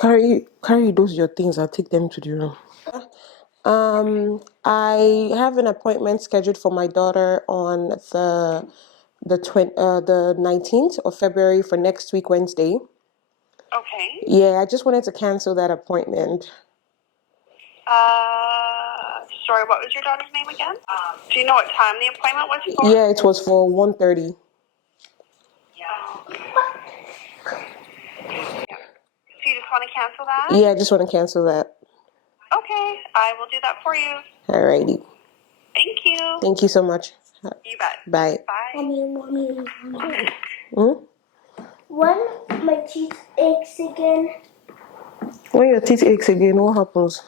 Carry those your things and take them to the room. I have an appointment scheduled for my daughter on the 19th of February for next week, Wednesday. Okay. Yeah, I just wanted to cancel that appointment. Sorry, what was your daughter's name again? Do you know what time the appointment was for? Yeah, it was for 1:30. Yeah. So you just want to cancel that? Yeah, I just want to cancel that. Okay, I will do that for you. Alrighty. Thank you. Thank you so much. You bet. Bye. Bye. When my teeth aches again. When your teeth aches again, what happens?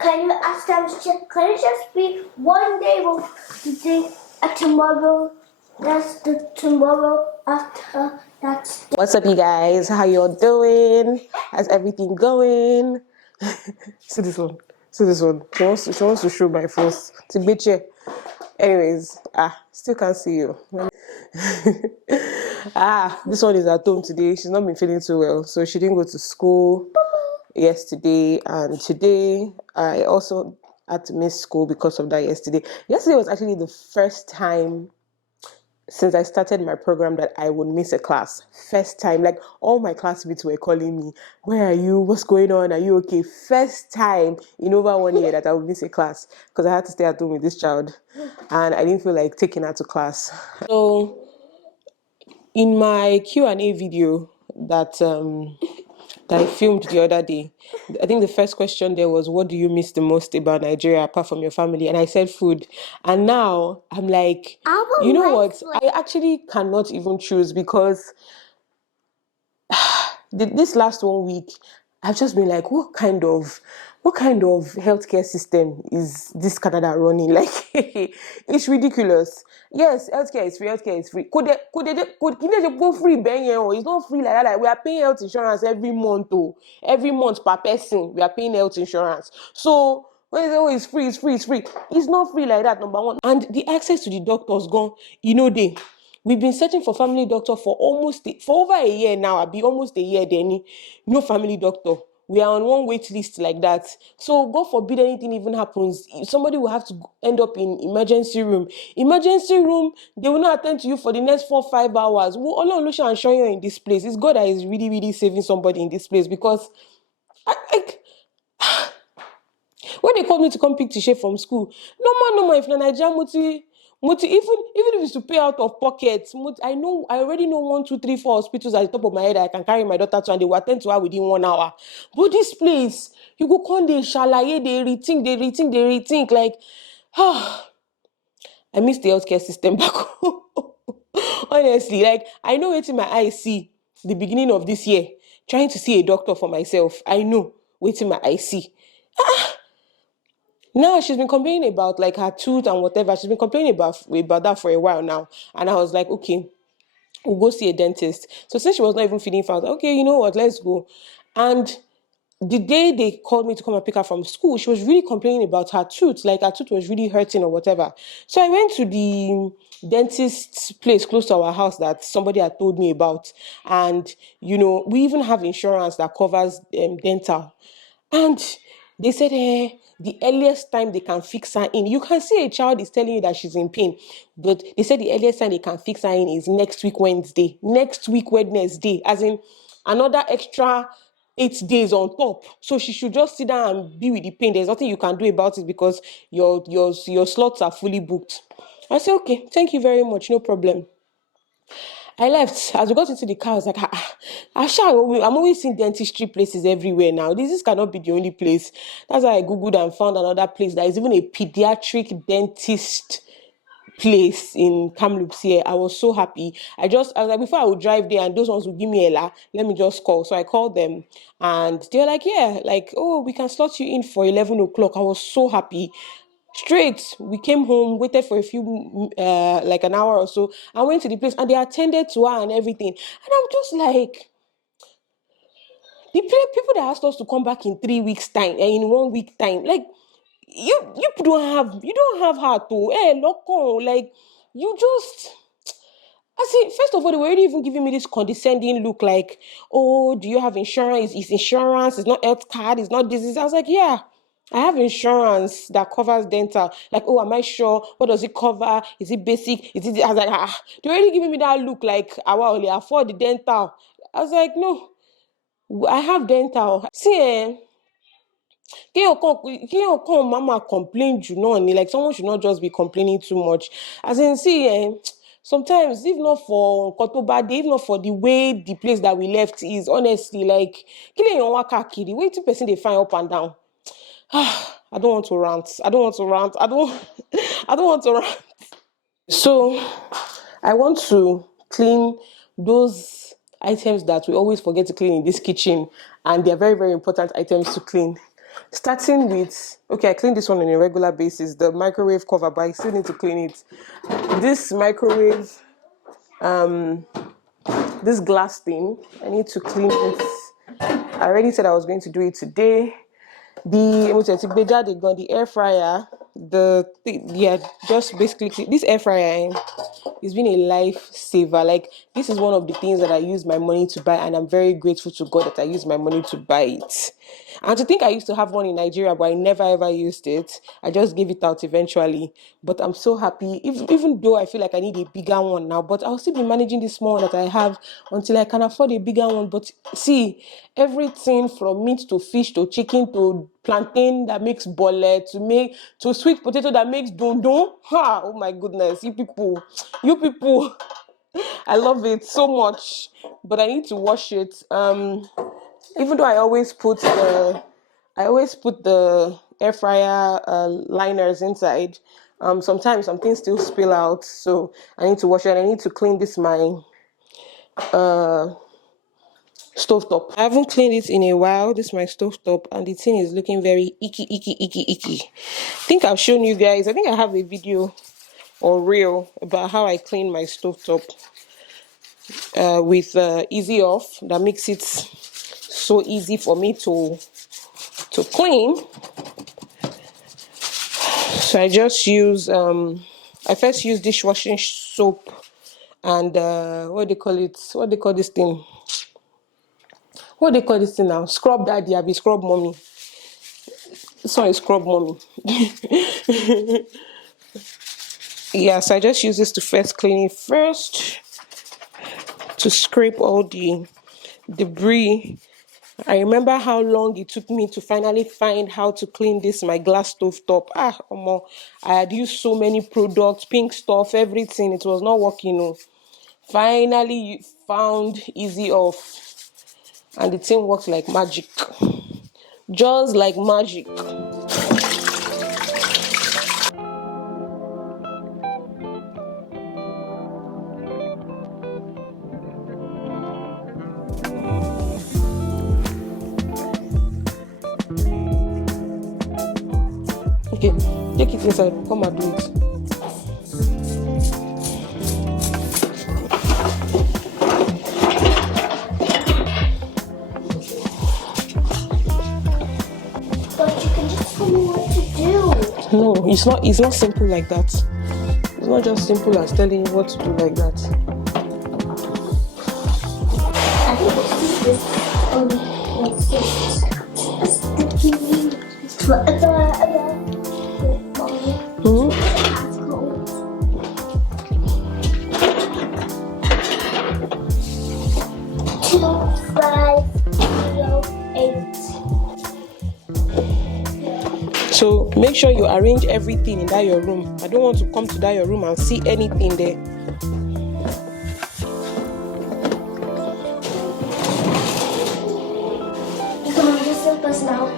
Can you ask them? Can it just be one day of the day tomorrow? That's the tomorrow after. That's. What's up, you guys? How y'all doing? How's everything going? See this one. See this one. She wants to show my face. It's a bitch. Anyways, still can't see you. This one is at home today. She's not been feeling too well, so she didn't go to school yesterday, and today I also had to miss school because of that yesterday. Yesterday was actually the first time since I started my program that I would miss a class. First time, like all my classmates were calling me, "Where are you? What's going on? Are you okay?" First time in over 1 year that I would miss a class because I had to stay at home with this child and I didn't feel like taking her to class. So in my Q&A video that I filmed the other day, I think the first question there was, what do you miss the most about Nigeria apart from your family? And I said food. And now I'm like, you know what? I actually cannot even choose because this last 1 week, I've just been like, what kind of healthcare system is this Canada running? Like, it's ridiculous. Yes, healthcare is free. Healthcare is free. Could they go free? It's not free like that. Like, we are paying health insurance every month. Every month per person, we are paying health insurance. So when they say, oh, it's free, it's free, it's free. It's not free like that, number one. And the access to the doctors gone, we've been searching for family doctor for over a year now. I'll be almost a year, Denny. No family doctor. We are on one wait list like that. So God forbid anything even happens. Somebody will have to end up in emergency room. Emergency room, they will not attend to you for the next 4-5 hours. Allah and show you in this place. It's God that is really, really saving somebody in this place because when they called me to come pick Tisha from school, no more if na Naija even if it's to pay out of pocket, I already know 1, 2, 3, 4 hospitals at the top of my head I can carry my daughter to, and they will attend to her within 1 hour. But this place, you go come, they shalaye, they rethink. Like, I miss the healthcare system back home. Honestly, like, I know wetin my eyes see the beginning of this year, trying to see a doctor for myself. I know wetin my eyes see. Now she's been complaining about like her tooth and whatever. She's been complaining about that for a while now. And I was like, okay, we'll go see a dentist. So since she was not even feeling fine, I was like, okay, you know what, let's go. And the day they called me to come and pick her from school, she was really complaining about her tooth. Like her tooth was really hurting or whatever. So I went to the dentist's place close to our house that somebody had told me about. And, we even have insurance that covers dental. And they said, the earliest time they can fix her in. You can see a child is telling you that she's in pain, but they said the earliest time they can fix her in is next week Wednesday. Next week Wednesday, as in another extra 8 days on top. So she should just sit down and be with the pain. There's nothing you can do about it because your slots are fully booked. I said, okay, thank you very much, no problem. I left. As we got into the car, I was like, I'm always seeing dentistry places everywhere now. This cannot be the only place. That's why I Googled and found another place that is even a pediatric dentist place in Kamloops here. I was so happy. I was like, before I would drive there and those ones would give me a let me just call. So I called them and they were like, yeah, like, oh, we can slot you in for 11 o'clock. I was so happy. Straight, we came home, waited for a few, like an hour or so, and went to the place, and they attended to her and everything. And I'm just like, the people that asked us to come back in 3 weeks' time, and in 1 week time, like, you don't have heart to, loco, like, you just, I see, first of all, they were already even giving me this condescending look like, oh, do you have insurance? It's insurance, it's not health card, it's not disease. I was like, yeah, I have insurance that covers dental. Like, oh, am I sure? What does it cover? Is it basic? Is it? I was like, they're already giving me that look like, I will only afford the dental. I was like, no, I have dental. See, kéèyàn kàn máa complain jù náà ni, like someone should not just be complaining too much. As in, see, sometimes if not for nǹkan tó bá dé, if not for the way the place that we left is, honestly, like kí lèèyàn wá káàkiri, wetin person dey find up and down. I don't want to rant. I don't want to rant. I don't want to rant. So I want to clean those items that we always forget to clean in this kitchen, and they're very, very important items to clean. Starting with, okay, I clean this one on a regular basis, the microwave cover, but I still need to clean it. This microwave, this glass thing, I need to clean it. I already said I was going to do it today. The air fryer, just basically this air fryer it's been a lifesaver. Like, this is one of the things that I use my money to buy, and I'm very grateful to God that I use my money to buy it. And to think I used to have one in Nigeria, but I never ever used it. I just gave it out eventually. But I'm so happy, even though I feel like I need a bigger one now, but I'll still be managing this small one that I have until I can afford a bigger one. But see, everything from meat to fish to chicken to plantain that makes bole to sweet potato that makes dondon. Oh my goodness, you people. I love it so much, but I need to wash it. Even though I always put the air fryer liners inside, sometimes some things still spill out, so I need to wash it. And I need to clean this my stovetop. I haven't cleaned it in a while. This is my stovetop, and the thing is looking very icky. I think I've shown you guys. I think I have a video or reel about how I clean my stovetop with Easy Off. That makes it so easy for me to clean. So I just use I first use dishwashing soap and what do they call this thing now? Scrub daddy. I be scrub mommy. Sorry, scrub mommy. Yeah, so I just use this to first clean it first, to scrape all the debris. I remember how long it took me to finally find how to clean this my glass stove top. I had used so many products, pink stuff, everything. It was not working. Finally found Easy Off, and the thing works like magic. Just like magic. Okay, take it inside. Come and do it. But you can just tell me what to do. No, it's not simple like that. It's not just simple as telling you what to do like that. I think let's do this. So make sure you arrange everything in that your room. I don't want to come to that your room and see anything there. You can just help us now.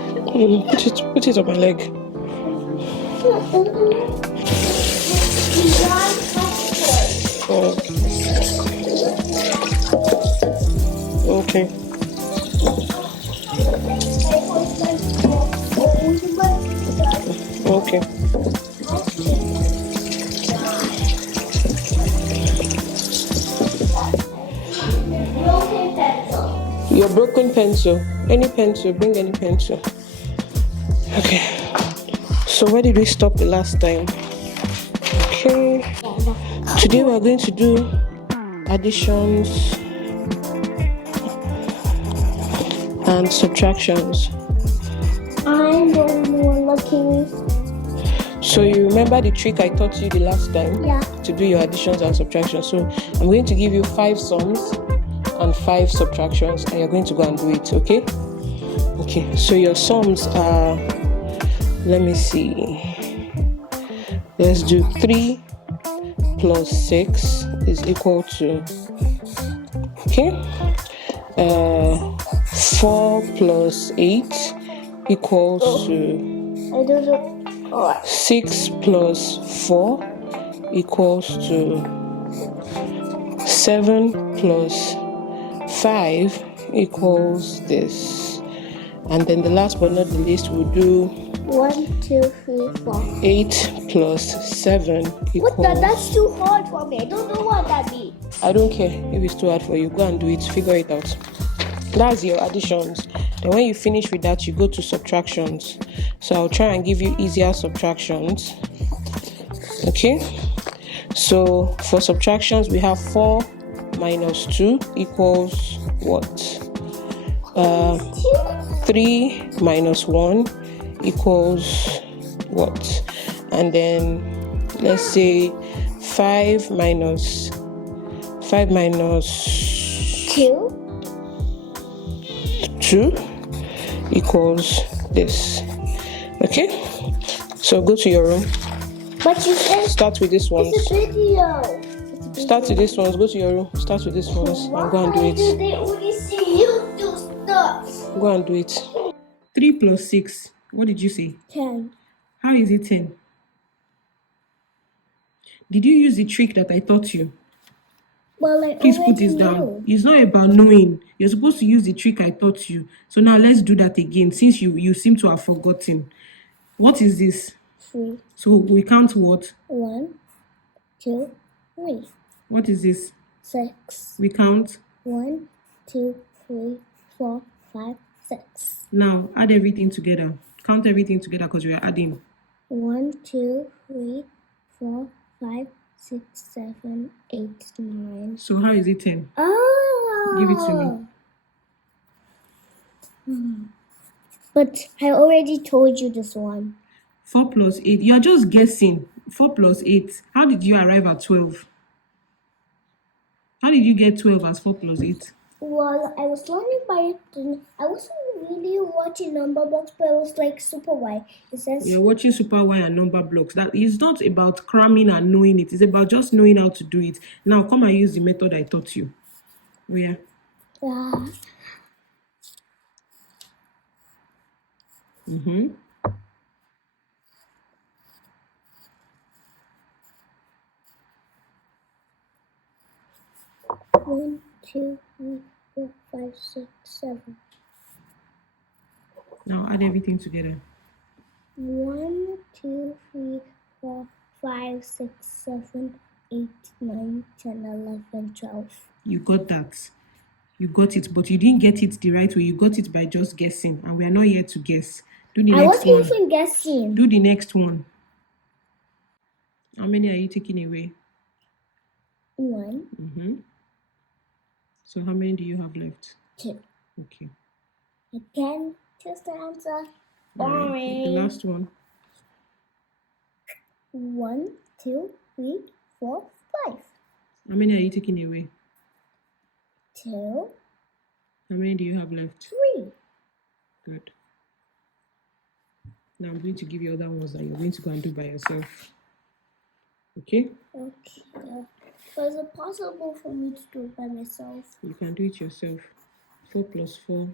Put it on my leg. Okay. Okay. Your broken pencil. Any pencil, bring any pencil. Okay. So where did we stop the last time? Okay. Today we are going to do additions and subtractions. I'm the one looking. So you remember the trick I taught you the last time? Yeah. To do your additions and subtractions. So I'm going to give you 5 sums and 5 subtractions, and you're going to go and do it, okay? Okay, so your sums are, let me see. Let's do 3 plus 6 is equal to, okay? 4 plus 8 equals to, I don't know. 6 plus 4 equals to 7 plus 5 equals this. And then the last but not the least, we'll do 1, 2, 3, 4. 8 plus 7 equals... What the? That's too hard for me. I don't know what that means. I don't care if it's too hard for you. Go and do it. Figure it out. That's your additions. Then when you finish with that, you go to subtractions. So I'll try and give you easier subtractions. Okay? So for subtractions, we have 4 minus 2 equals what? 3 minus 1 equals what? And then let's say 5 minus 2 equals this. Okay? So go to your room. But you said Start with this one. it's a video. Start with this ones. Go to your room. Start with this ones and go and do Why it. do they only see you do stuff? Go and do it. 3 plus 6. What did you say? 10. How is it 10? Did you use the trick that I taught you? Well, I Please put already this down. know. It's not about knowing. You're supposed to use the trick I taught you. So now let's do that again, since you seem to have forgotten. What is this? 3. So we count what? 1, 2, 3. What is this? 6. We count. 1, 2, 3, 4, 5, 6. Now add everything together. Count everything together because we are adding. 1, 2, 3, 4, 5, 6, 7, 8, 9. So how is it 10? Oh! Give it to me. But I already told you this one. 4 plus 8. You're just guessing. 4 plus 8. How did you arrive at 12? How did you get 12 as 4 plus 8? Well, I was learning by it. I wasn't really watching number box, but it was like super wide. It says You're watching Super Y and number blocks. That is not about cramming and knowing it. It's about just knowing how to do it. Now come and use the method I taught you. Where? yeah. Mm-hmm. One, 2, 3, 4, 5, 6, 7. Now add everything together. 1, 2, 3, 4, 5, 6, 7, 8, 9, 10, 11, 12. You got that. You got it, but you didn't get it the right way. You got it by just guessing, and we are not here to guess. Do the I next wasn't one. even guessing. Do the next one. How many are you taking away? 1, Mm-hmm. So how many do you have left? 2. Okay. Again, just the answer. All right. The Boring. last one. 1, 2, 3, 4, 5. How many are you taking away? 2, How many do you have left? 3. Good. Now I'm going to give you other ones that you're going to go and do by yourself. Okay? Okay. But is it possible for me to do it by myself? You can do it yourself. 4 plus 4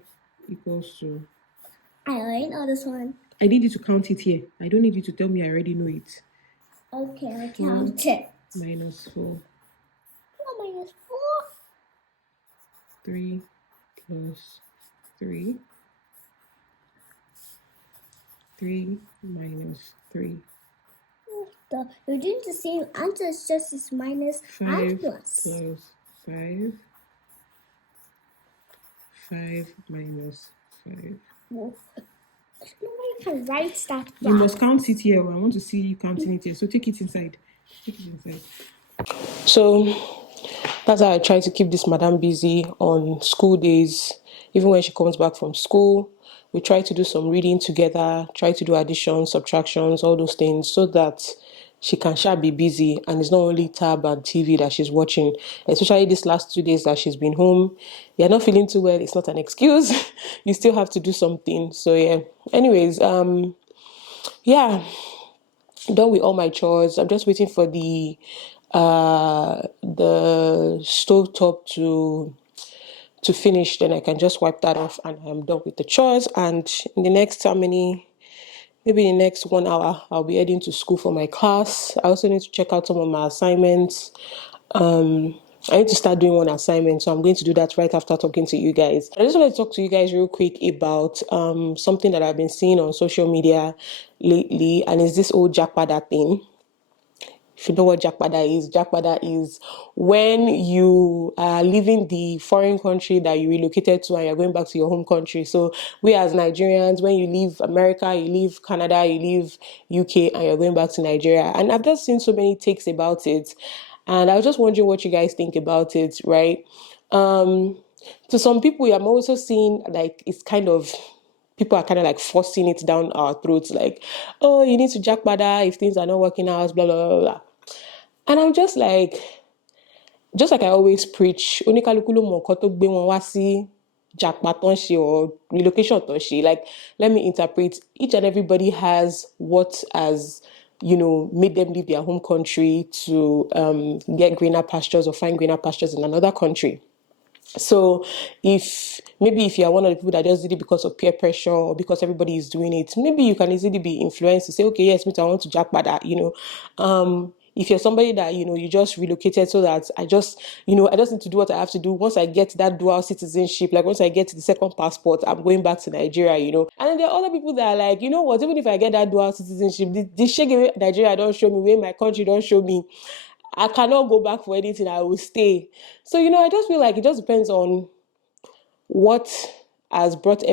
equals to... I already know this one. I need you to count it here. I don't need you to tell me I already know it. Okay, I count it. Minus 4. 4 minus 4. 3 plus 3. 3 minus 3. You're doing the same answer, it's just it's minus 5 and plus. plus 5. 5 minus 5. Whoa. Nobody can write that You back. must count it here. I want to see you counting it here. So take it inside. Take it inside. So That's how I try to keep this madam busy on school days. Even when she comes back from school, we try to do some reading together, try to do additions, subtractions, all those things, so that she can be busy, and it's not only tab and TV that she's watching. Especially these last 2 days that she's been home, you're not feeling too well. It's not an excuse. You still have to do something. So yeah. Anyways, yeah, done with all my chores. I'm just waiting for the stove top to finish, then I can just wipe that off and I'm done with the chores. And in the next maybe in the next 1 hour, I'll be heading to school for my class. I also need to check out some of my assignments. I need to start doing one assignment, so I'm going to do that right after talking to you guys. I just want to talk to you guys real quick about something that I've been seeing on social media lately, and it's this whole JAPADA thing. If you know what JAPADA is when you are leaving the foreign country that you relocated to and you're going back to your home country. So we as Nigerians, when you leave America, you leave Canada, you leave UK, and you're going back to Nigeria. And I've just seen so many takes about it. And I was just wondering what you guys think about it, right? To some people, I'm also seeing like it's kind of people are kind of like forcing it down our throats, like, oh, you need to JAPADA if things are not working out, blah blah blah blah. And I'm just like I always preach, oníkálukú ló mọ nǹkan tó gbé wọn wá sí japa tó ń ṣe or relocation tó ń ṣe. Like, let me interpret, each and everybody has what has, made them leave their home country to get greener pastures or find greener pastures in another country. So if you are one of the people that just did it because of peer pressure or because everybody is doing it, maybe you can easily be influenced to say, okay, yes, I want to JAPADA, if you're somebody that, you just relocated so that I just need to do what I have to do. Once I get that dual citizenship, like once I get the second passport, I'm going back to Nigeria, And then there are other people that are like, you know what, even if I get that dual citizenship, the shege Nigeria don't show me, where my country don't show me, I cannot go back for anything. I will stay. So, I just feel like it just depends on what has brought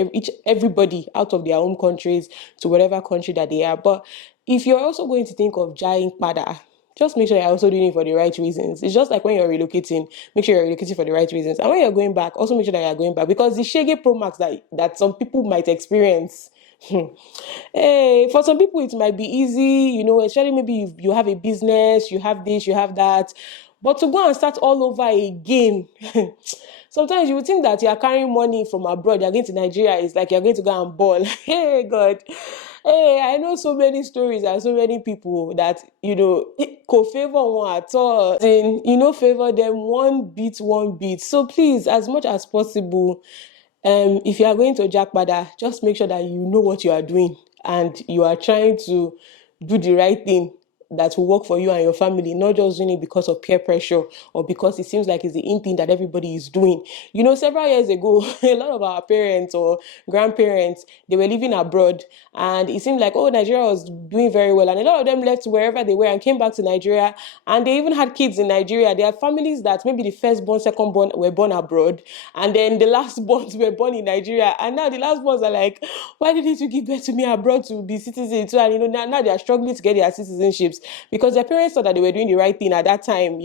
everybody out of their own countries to whatever country that they are. But if you're also going to think of JAPADA, just make sure you're also doing it for the right reasons. It's just like when you're relocating, make sure you're relocating for the right reasons. And when you're going back, also make sure that you're going back. Because the Shege Pro Max that some people might experience, hey, for some people it might be easy, especially maybe you have a business, you have this, you have that. But to go and start all over again, sometimes you would think that you are carrying money from abroad, you're going to Nigeria, it's like you're going to go and ball. Hey, God. Hey, I know so many stories and so many people that, favor one at all. Then, favor them one bit. So please, as much as possible, if you are going to JAPADA, just make sure that you know what you are doing and you are trying to do the right thing that will work for you and your family, not just doing it because of peer pressure or because it seems like it's the in thing that everybody is doing. Several years ago, a lot of our parents or grandparents, they were living abroad and it seemed like, oh, Nigeria was doing very well. And a lot of them left wherever they were and came back to Nigeria, and they even had kids in Nigeria. There are families that maybe the firstborn, secondborn were born abroad, and then the lastborns were born in Nigeria. And now the lastborns are like, why didn't you give birth to me abroad to be citizens? So, and now they are struggling to get their citizenships because their parents thought that they were doing the right thing at that time,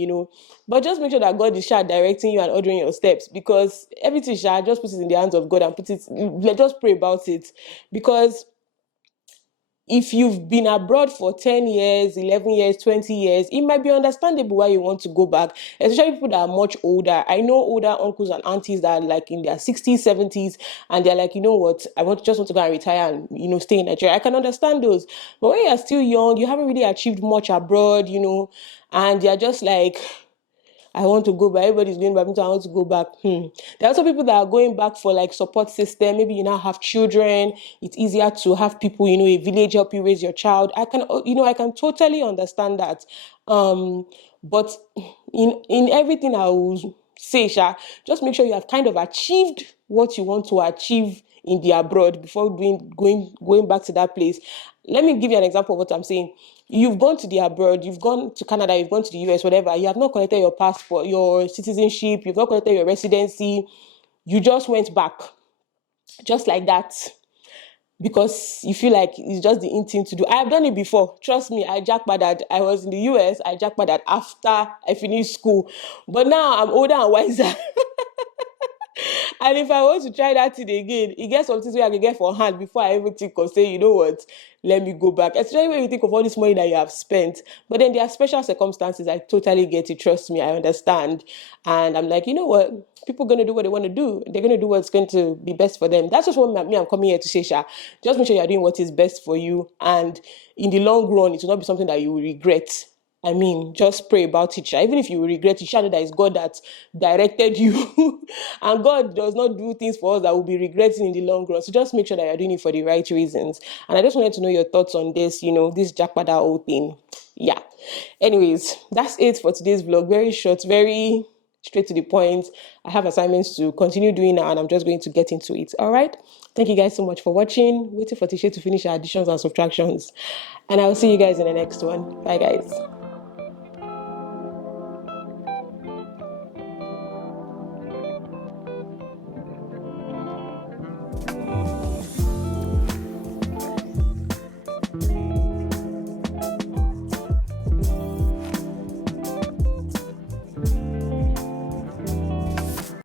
But just make sure that God is directing you and ordering your steps, because everything just put it in the hands of God and just pray about it. Because if you've been abroad for 10 years, 11 years, 20 years, it might be understandable why you want to go back, especially people that are much older. I know older uncles and aunties that are like in their 60s, 70s, and they're like, you know what, I just want to go and retire and, stay in Nigeria. I can understand those. But when you're still young, you haven't really achieved much abroad, and you're just like, I want to go back. Everybody's going back. I want to go back. There are also people that are going back for like support system. Maybe you now have children. It's easier to have people, a village help you raise your child. I can totally understand that. But in everything I will say, just make sure you have kind of achieved what you want to achieve in the abroad before going back to that place. Let me give you an example of what I'm saying. You've gone to the abroad, you've gone to Canada, you've gone to the US, whatever. You have not collected your passport, your citizenship, you've not collected your residency. You just went back, just like that. because you feel like it's just the in thing to do. I have done it before. Trust me, I jackpadad. I was in the US, I jackpadad after I finished school. But now I'm older and wiser. And if I want to try that thing again, it gets something where I can get for hand before I even think of saying, you know what, let me go back. Especially when you think of all this money that you have spent. But then there are special circumstances. I totally get it. Trust me, I understand. And I'm like, you know what? People are going to do what they want to do. They're going to do what's going to be best for them. That's just what I'm coming here to say, Sha. Just make sure you're doing what is best for you. And in the long run, it will not be something that you will regret. I mean, just pray about it. Even if you regret it, know that it's God that directed you. And God does not do things for us that we'll be regretting in the long run. So just make sure that you're doing it for the right reasons. And I just wanted to know your thoughts on this, this JAPADA whole thing. Yeah. Anyways, that's it for today's vlog. Very short, very straight to the point. I have assignments to continue doing now, and I'm just going to get into it. All right. Thank you guys so much for watching. Waiting for Tisha to finish her additions and subtractions. And I'll see you guys in the next one. Bye, guys.